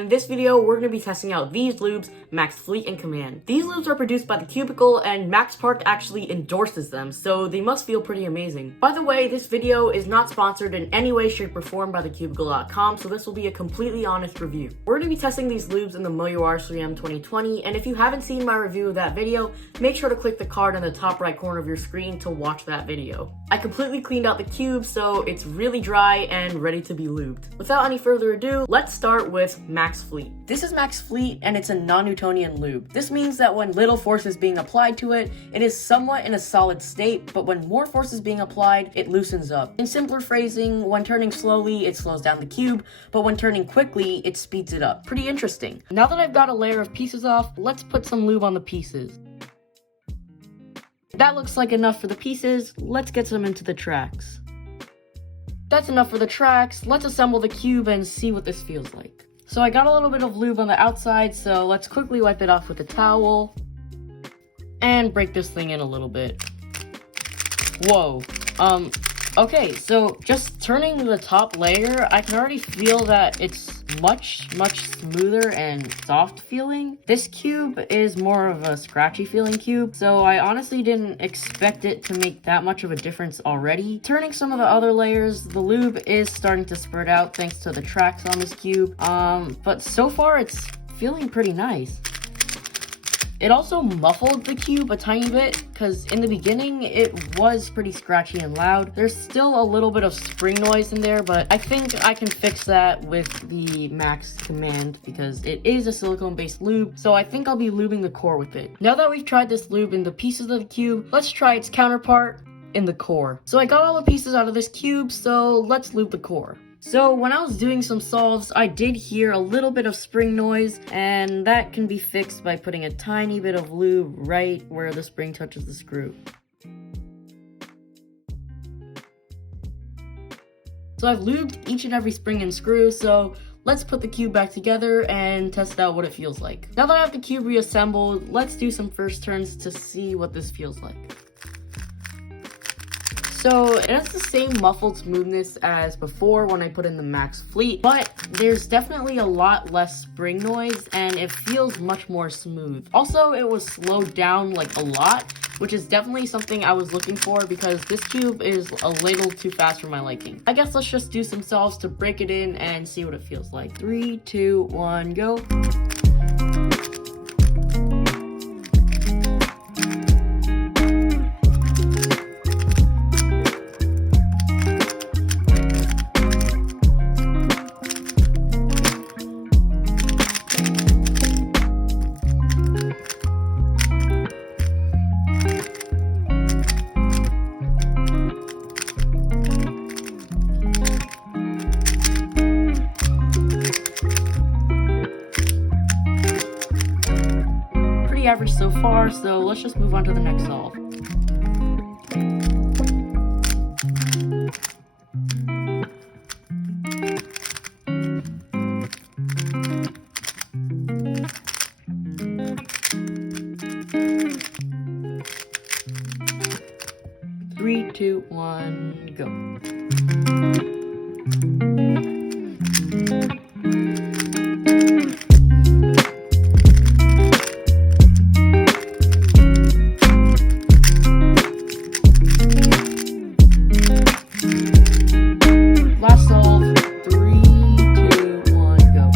In this video, we're going to be testing out these lubes, Max Fleet and Command. These lubes are produced by The Cubicle, and Max Park actually endorses them, so they must feel pretty amazing. By the way, this video is not sponsored in any way, shape, or form by thecubicle.com, so this will be a completely honest review. We're going to be testing these lubes in the MoYo R3M 2020, and if you haven't seen my review of that video, make sure to click the card in the top right corner of your screen to watch that video. I completely cleaned out the cube, so it's really dry and ready to be lubed. Without any further ado, let's start with Max Fleet. This is Max Fleet, and it's a non-Newtonian lube. This means that when little force is being applied to it, it is somewhat in a solid state, but when more force is being applied, it loosens up. In simpler phrasing, when turning slowly, it slows down the cube, but when turning quickly, it speeds it up. Pretty interesting. Now that I've got a layer of pieces off, let's put some lube on the pieces. That looks like enough for the pieces. Let's get some into the tracks. That's enough for the tracks. Let's assemble the cube and see what this feels like. So I got a little bit of lube on the outside, so let's quickly wipe it off with a towel and break this thing in a little bit. Whoa. Okay, so just turning the top layer, I can already feel that it's much smoother and soft feeling. This cube is more of a scratchy feeling cube, so I honestly didn't expect it to make that much of a difference already. Turning some of the other layers, the lube is starting to spurt out thanks to the tracks on this cube, but so far it's feeling pretty nice. It also muffled the cube a tiny bit, because in the beginning, it was pretty scratchy and loud. There's still a little bit of spring noise in there, but I think I can fix that with the Max Command, because it is a silicone-based lube, so I think I'll be lubing the core with it. Now that we've tried this lube in the pieces of the cube, let's try its counterpart in the core. So I got all the pieces out of this cube, so let's lube the core. So when I was doing some solves, I did hear a little bit of spring noise, and that can be fixed by putting a tiny bit of lube right where the spring touches the screw. So I've lubed each and every spring and screw, so let's put the cube back together and test out what it feels like. Now that I have the cube reassembled, let's do some first turns to see what this feels like. So it has the same muffled smoothness as before when I put in the Max Fleet, but there's definitely a lot less spring noise and it feels much more smooth. Also, it was slowed down like a lot, which is definitely something I was looking for because this cube is a little too fast for my liking. I guess let's just do some solves to break it in and see what it feels like. 3, 2, 1, go. Average so far, so let's just move on to the next solve. Three, 2, 1, go. Last solve, 3, 2, 1, go.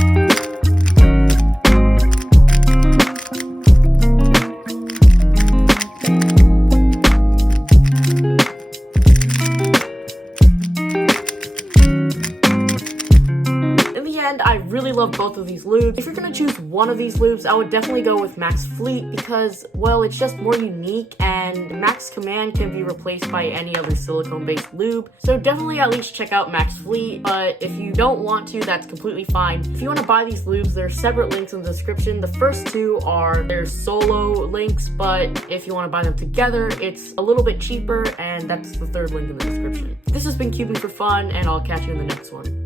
In the end, I really love both of these lubes. If you're gonna choose one of these lubes, I would definitely go with Max Fleet because, well, it's just more unique and Max Command can be replaced by any other silicone-based lube. So definitely at least check out Max Fleet, but if you don't want to, that's completely fine. If you want to buy these lubes, there are separate links in the description. The first two are their solo links, but if you want to buy them together, it's a little bit cheaper, and that's the third link in the description. This has been Cubing for Fun, and I'll catch you in the next one.